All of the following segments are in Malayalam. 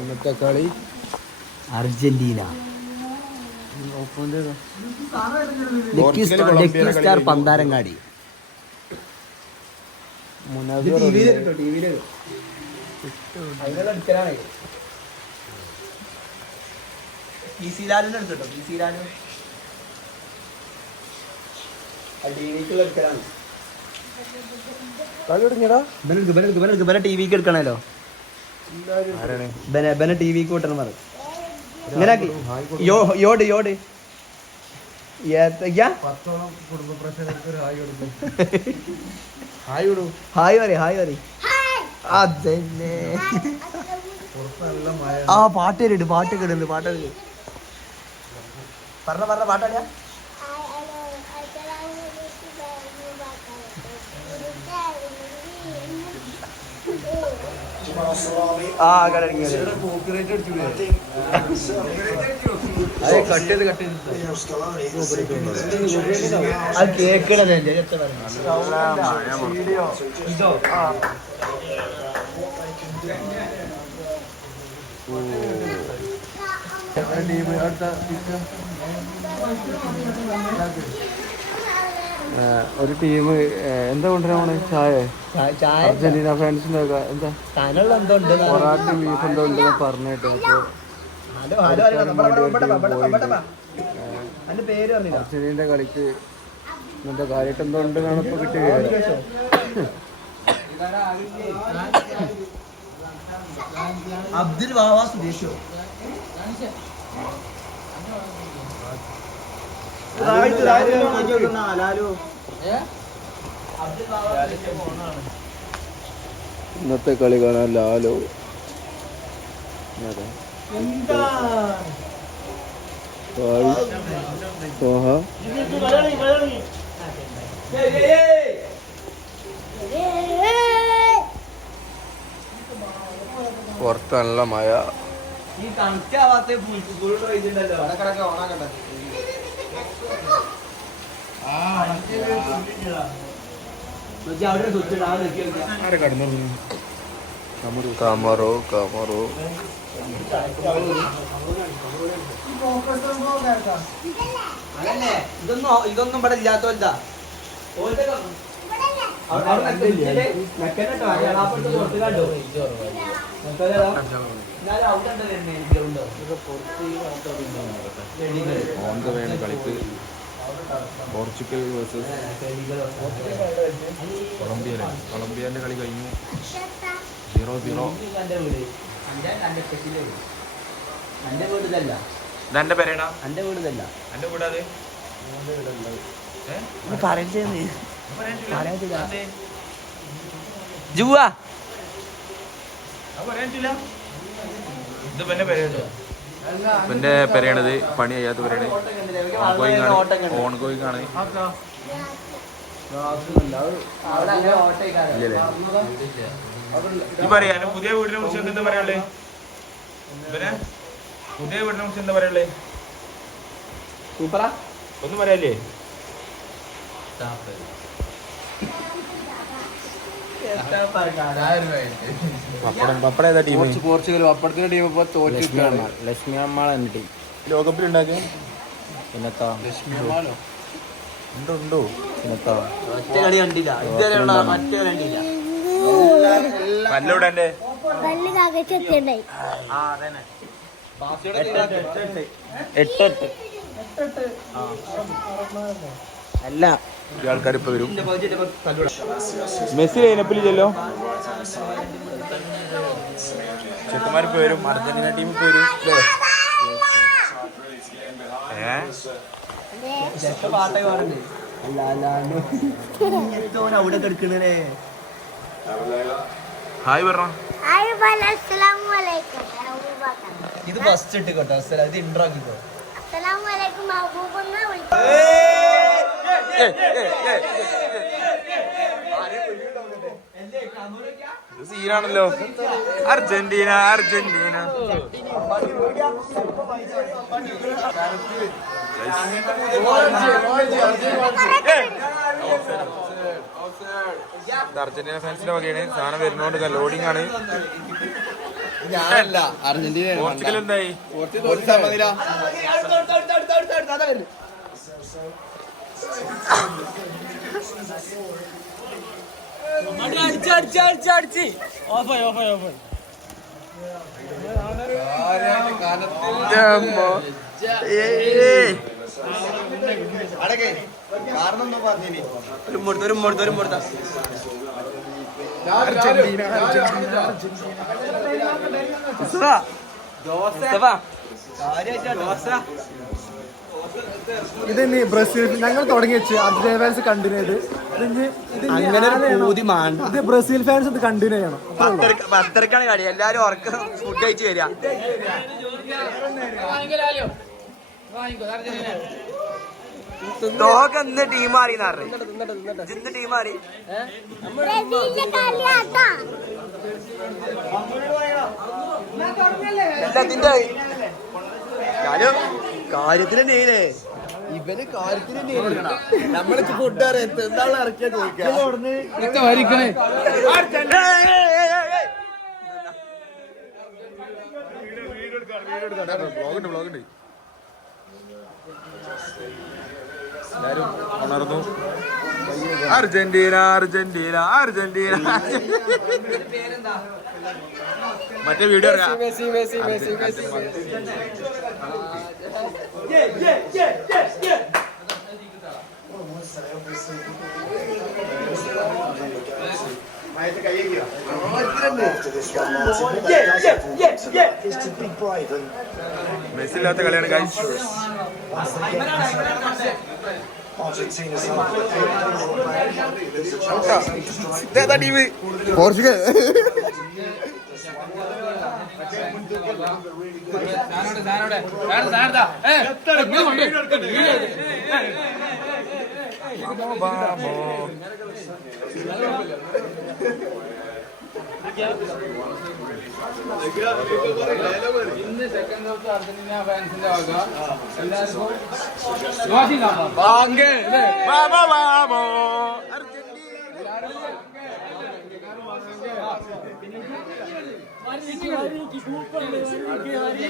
ഇന്നത്തെ കളി അർജന്റീന സ്റ്റാർ പന്താരങ്ങാടി. ടിവിക്ക് എടുക്കണല്ലോ. ടിവിക്ക് വിട്ടണം പറ. ഇങ്ങനെ യോട് യോട് ഹായ് പറ ഹായ് പറ. അതന്നെ ആ പാട്ട് കേട്ടിട്ട് പാട്ട് കേടുണ്ട് പാട്ട് പറഞ്ഞ പറഞ്ഞ പാട്ടാടിയാ. കേക്കണേ ഒരു ടീം എന്താ കൊണ്ടുവരാണ് ചായ അർജന്റീന ഫാൻസിന്റെ എന്താ പൊറാട്ട ബീഫ് എന്തോ ഉണ്ട് പറഞ്ഞിട്ട് അർജന്റീനയുടെ കളിക്ക് ഇന്നത്തെ കാര്യമായിട്ട് എന്തോ ഉണ്ടെന്നാണ് ഇപ്പൊ കിട്ടിയത്. അബ്ദുൽ വാവാ സുരേഷോ ഇന്നത്തെ കളി കാണാൻ ലാലോ പുറത്ത് നല്ല മഴ. കമറോ കമറോ ഇതൊന്നും ഇവിടെ ഇല്ലാത്തോണ്ടാ. കളിക്ക് പോർച്ചുഗൽ വേഴ്സസ് കൊളംബിയന്റെ കളി കഴിഞ്ഞു 0-0. എന്റെ പേരാണ് എന്റെ വീടല്ല എന്റെ വീടാതെ ജുവാ എന്റെ പെരയാണിത്. പണി ചെയ്യാത്ത പെരയാണ്. ഓൺ ഗോയിങ് ആണ്. പറയാ പുതിയ വീടിനെ കുറിച്ച് എന്താ പറയാനുള്ളത്? പുതിയ വീടിനെ കുറിച്ച് എന്താ പറയാനുള്ളത്? സൂപ്പറാ ഒന്നും പറയാല്ലേ? പപ്പടം ഏതാ ടീം? പോർച്ചുഗൽ പപ്പടത്തിന്റെ ടീം ഇപ്പൊ തോറ്റിട്ടാണ്. ലക്ഷ്മി അമ്മാളെന്ന ടീം ലോകകപ്പിൽ ഉണ്ടാക്കിയ പിന്നെത്താ ലക്ഷ്മി അമ്മാളോ ഉണ്ടോ പിന്നെത്താ ഒറ്റ കളി കണ്ടില്ല. ഇതുവരെയുള്ള മറ്റേ കളി കണ്ടില്ല. പല്ലൂടെ അല്ല ആൾക്കാർ ഇപ്പൊ വരും. മെസ്സി ലൈനപ്പിൽ ചെല്ലോ. ചെക്കന്മാരിപ്പോ വരും. അർജന്റീന ടീം ഇപ്പൊ വരും. അവിടെ കിടക്കണേ. ഹായ് പറഞ്ഞോ. ഇത് ഫസ്റ്റ് ഇട്ട് കേട്ടോ. ഇത് ഇൻട്രോ ആക്കിക്കോ. സീനാണല്ലോ. അർജന്റീന അർജന്റീന അർജന്റീന ഫാൻസിന്റെ വകയാണ് സാധനം വരുന്നോണ്ട് ലോഡിംഗ് ആണ്. ഞാനല്ല അർജന്റീന. പോർച്ചുഗൽ എന്തായി? ഇതിന് ബ്രസീൽ ഞങ്ങൾ തുടങ്ങി വെച്ച് അർജന്റീന ഫാൻസ് കണ്ടിന്യൂ ചെയ്ത് അങ്ങനെ ഇത് ബ്രസീൽ ഫാൻസ് ഇത് കണ്ടിന്യൂ ചെയ്യണം. 10:30 കളി. എല്ലാരും ഉറക്കം ഫുഡ് കഴിച്ച് വരിക. തോക്ക് എന്ന് ടീം മാറിന്ന് പറഞ്ഞു. ഇന്ന് ടീം മാറി. എല്ലാത്തിന്റെ കാര്യത്തിന് നീലേ ഇവന് കാര്യത്തിന് നമ്മളെ ഫുഡ് അറിയാം എന്താണ് ഇറക്കിയാ ചോദിക്കാം. എല്ലാരും ഉണർന്നു. Argentina Argentina Argentina. മറ്റേ വീഡിയോ മെസ്സി ഇല്ലാത്ത കളിയാണ് ഗൈസ്. പോർച്ചുഗൽ ഇന്ന് സെക്കൻഡ് ഹൗസ് അർജന്റീന ഫാൻസിന്റെ വക എല്ലാവർക്കും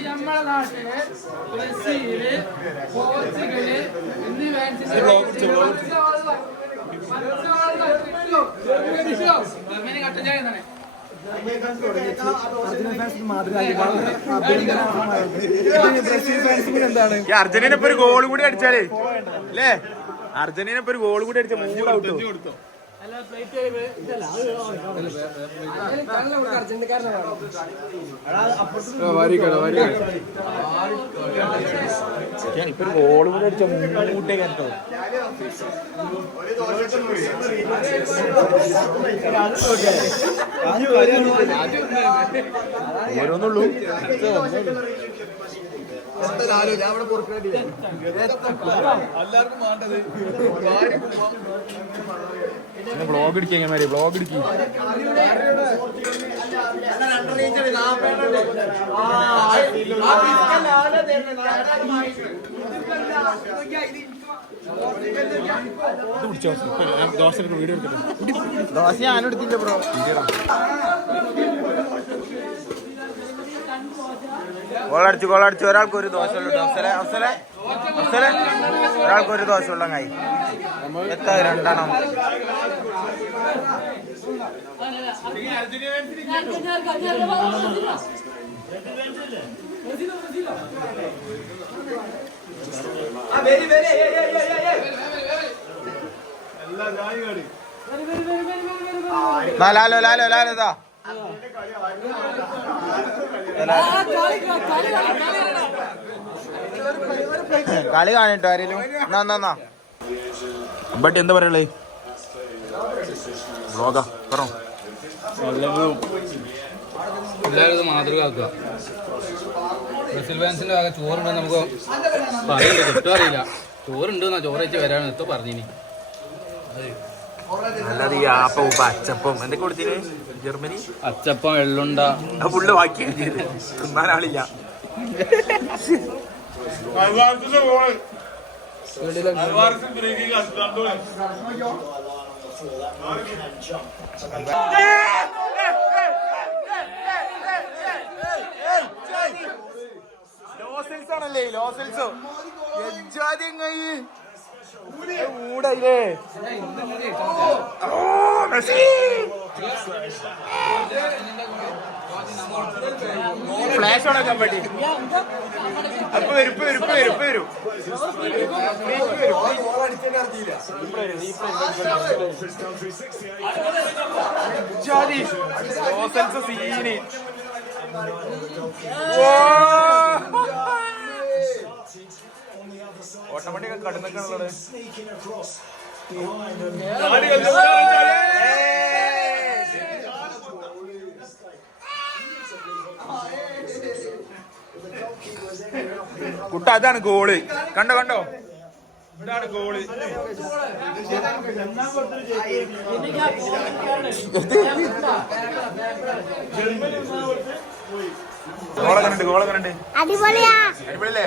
നമ്മളെ നാട്ടില് ബ്രസീല് പോർച്ചുഗല് എന്നീ ഫാൻസിന്റെ അർജന്റീന ഇപ്പൊ ഒരു ഗോൾ കൂടി അടിച്ചാലേ അല്ലേ? അർജന്റീന ഇപ്പൊ ഒരു ഗോൾ കൂടി അടിച്ച 3 ഔട്ട്. ഇപ്പൊ ഒരു ഗോൾ കൂടി അടിച്ച 3 ഔട്ടേ കേട്ടോ. ഓരോന്നുള്ളൂ. ബ്ലോഗ് അടിക്കാമാര് ബ്ലോഗ് അടിക്കും. വീഡിയോ എടുക്കട്ടെ. ദോശ ഞാനെടുത്തില്ല ബ്രോ. ഗോളടിച്ചു ഒരാൾക്ക് ഒരു ദോശ ഉള്ളു. ഒരാൾക്ക് ഒരു ദോശ ഉള്ള കൈ എത്ര 2 ലാലോ കളി കാണിട്ടോ ആരെങ്കിലും. ബട്ട് എന്താ പറയല്ലേ ബ്ലോഗാ പറഞ്ഞോ. എല്ലാവരും മാതൃകയാക്കുക. ബ്രസീൽ ഫാൻസിന്റെ ഭാഗം ചോറുണ്ടെന്ന് നമുക്ക് പറയില്ല, കിട്ടും അറിയില്ല. ചോറുണ്ടെന്നാ ചോറ് വെച്ച് വരാണ് എത്തോ പറഞ്ഞിനി. അല്ലാതെ ഈ ആപ്പവും അച്ചപ്പം എന്തൊക്കെ കൊടുത്തിന് ജർമ്മനി. അച്ചപ്പം വെള്ളുണ്ട ഫുള്ള് ബാക്കി തിന്നാനാളില്ല. ലോസെൽസ് ആണല്ലേ ലോസെൽസോ ഊടല്ലേ ഫ്ലാഷ് ഓണാക്കാൻ പറ്റി അപ്പൊ വരും ലോസെൽസ് സീന് ഓട്ടോമാറ്റിക് കടന്നൊക്കെയാണുള്ളത് കുട്ട അതാണ് ഗോള് കണ്ടോ ഇതാണ് ഗോള് ഗോളൊക്കെ അടിപൊളിയല്ലേ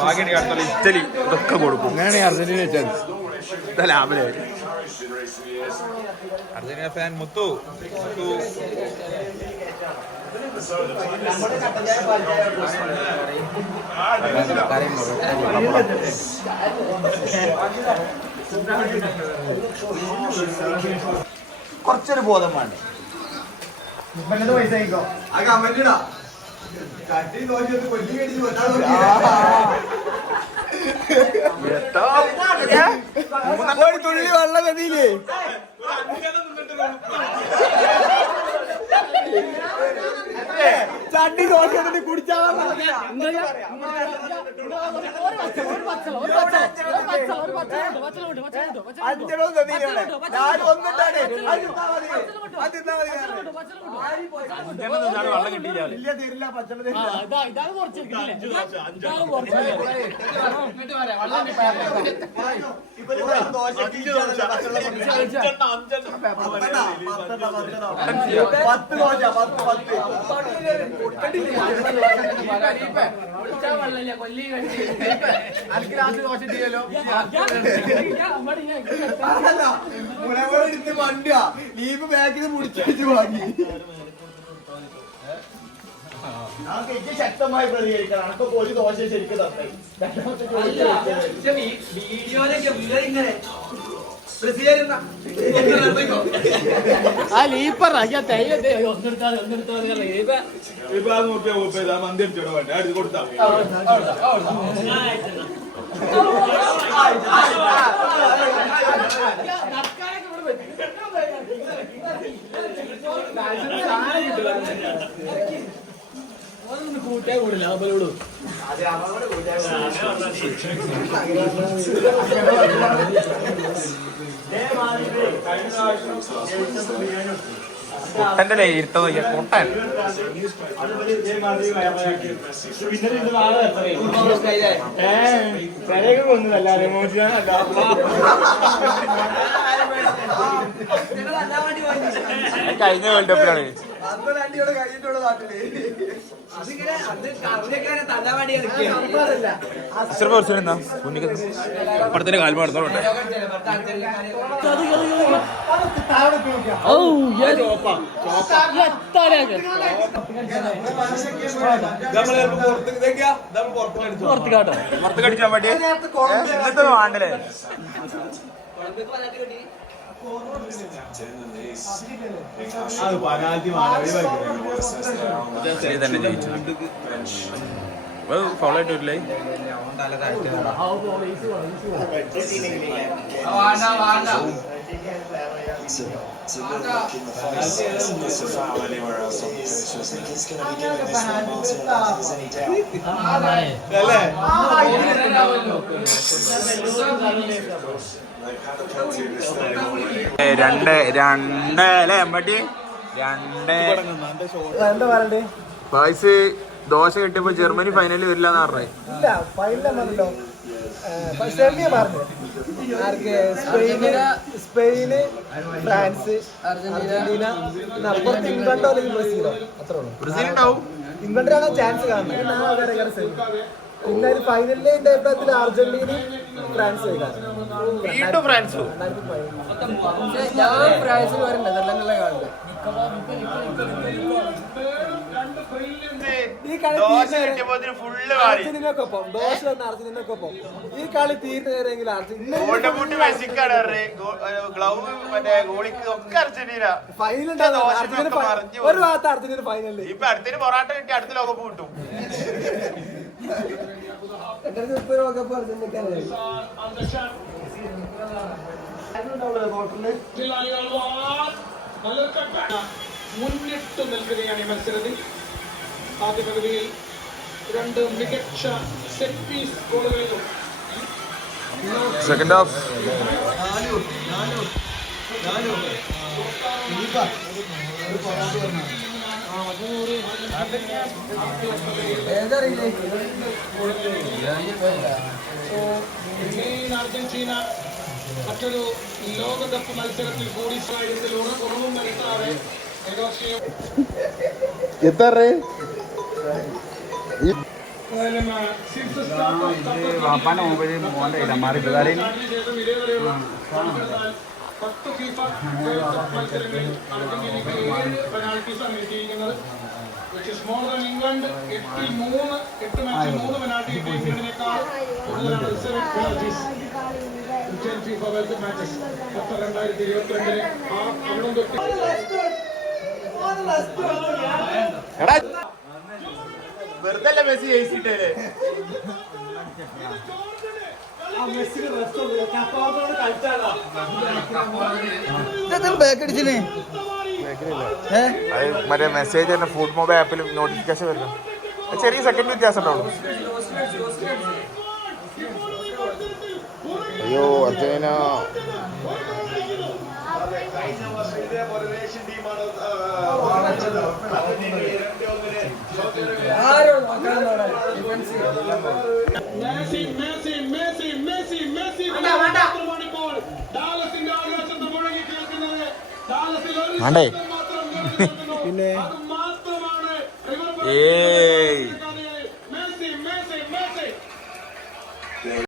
ഭാഗ്യണി അടുത്തുള്ള ഇറ്റലി ഇതൊക്കെ കൊടുക്കും അങ്ങനെയാണ് അർജന്റീന വെച്ചാൽ ലാഭലേ അർജന്റീന ഫാൻ മുത്തു കുറച്ചൊരു ബോധം വേണ്ടേ തുള്ളി വെള്ളം നദിയില്ലേ ചട്ടി നോക്കി കുടിച്ചാ അഞ്ചോ നദിയിലാണ് ഞാൻ ഒന്നിട്ടാണ് വെള്ളം കിട്ടിയില്ല ഇല്ല തീരില്ല പച്ചമ പത്ത് ദോശ പത്ത് എടുത്ത് വണ്ടിയ ലീവ് ബാക്കിൽ മുടിച്ചു വാങ്ങി ശക്തമായി പ്രതികരിക്കണം അനക്ക് ഒരു ദോശ ശരിക്കും കൊടുത്താ കൂട്ടേ കൂടില്ല അവരോട് കുട്ടന്റെ ഇരുത്ത നോക്കിയ കുട്ടൻ കൊന്നതല്ലാതെ കഴിഞ്ഞ വേൾഡ് കപ്പിലാണ് അപ്പുറത്തിന്റെ കാൽമ നടന്നോട്ടെ പുറത്ത് കടിച്ചാൻ വേണ്ടി ഇന്നത്തെ വേണ്ടല്ലേ തന്നെ ജയിച്ചു ഫോളോയിട്ട് വരില്ലേ രണ്ട് എമ്പട്ടി വയസ്സ് ദോശ കിട്ടിയപ്പോ ജർമ്മനി ഫൈനലിൽ വരില്ല എന്ന് പറഞ്ഞേ ഇല്ല ഫൈനലോ സ്പെയിന് ഫ്രാൻസ് അർജന്റീന അപ്പുറത്ത് ഇംഗ്ലണ്ടോ അല്ലെങ്കിൽ ബ്രസീലോ അത്രേ ഉള്ളൂ ബ്രസീൽ ഉണ്ടാവും ഇംഗ്ലണ്ടിനാണ് ചാൻസ് കാണുന്നത്. പിന്നെ ഒരു ഫൈനലിലെ അഭിപ്രായത്തിൽ അർജന്റീനയും ഫ്രാൻസ് വീണ്ടും ഫ്രാൻസ് ഞാൻ ഫ്രാൻസിൽ വരെ നെതർലൻഡിലെ കാണുന്നത്. അർജന്റീനക്കൊപ്പം ദോശ വന്ന അർജന്റീനക്കൊപ്പം ഈ കളി തീരുന്നവരെങ്കിൽ ഒരു ഭാഗത്ത് അർജന്റീന ഫൈനലിൽ ഇപ്പൊ അടുത്തിന് പൊറാട്ട കിട്ടി അടുത്ത ലോകകപ്പ് കിട്ടും. ലോകകപ്പ് അർജന്റീനക്കാണ്. മുന്നിട്ട് നിൽക്കുകയാണ് ഈ മത്സരത്തിൽ. ആദ്യ പകുതിയിൽ 2 മികച്ച സെറ്റ് പീസ് ഗോളുകളിലും സെക്കൻഡ് ഹാഫ് അർജന്റീന മറ്റൊരു ലോകകപ്പ് മത്സരത്തിൽ കൂടി സാഹചര്യത്തിൽ ഉറവും വരുത്താതെ വാപ്പാന്റെ മൊബൈലിൽ മോന്റെ മാറി പിള്ളേരെ പെനാൽറ്റീസാണ് കിട്ടിയിരിക്കുന്നത്. which is more than England. 8 മാച്ചിൽ 3 പെനാൽറ്റി കിട്ടിയ ഇംഗ്ലണ്ടിനേക്കാൾ കൂടുതലാണ് penalties FIFA world cup matches. 2022 അവിടം തൊട്ട് വെറുതെ മെസ്സി ജയിച്ചിട്ടേ മറ്റേ മെസ്സേജ് തന്നെ ഫുഡ് മൊബൈൽ ആപ്പിലും നോട്ടിഫിക്കേഷൻ വരുന്നു. ചെറിയ സെക്കൻഡ് വ്യത്യാസം ഉണ്ടാവും. അയ്യോ അർജന്റീന വേണ്ടേ പിന്നെ ഏയ്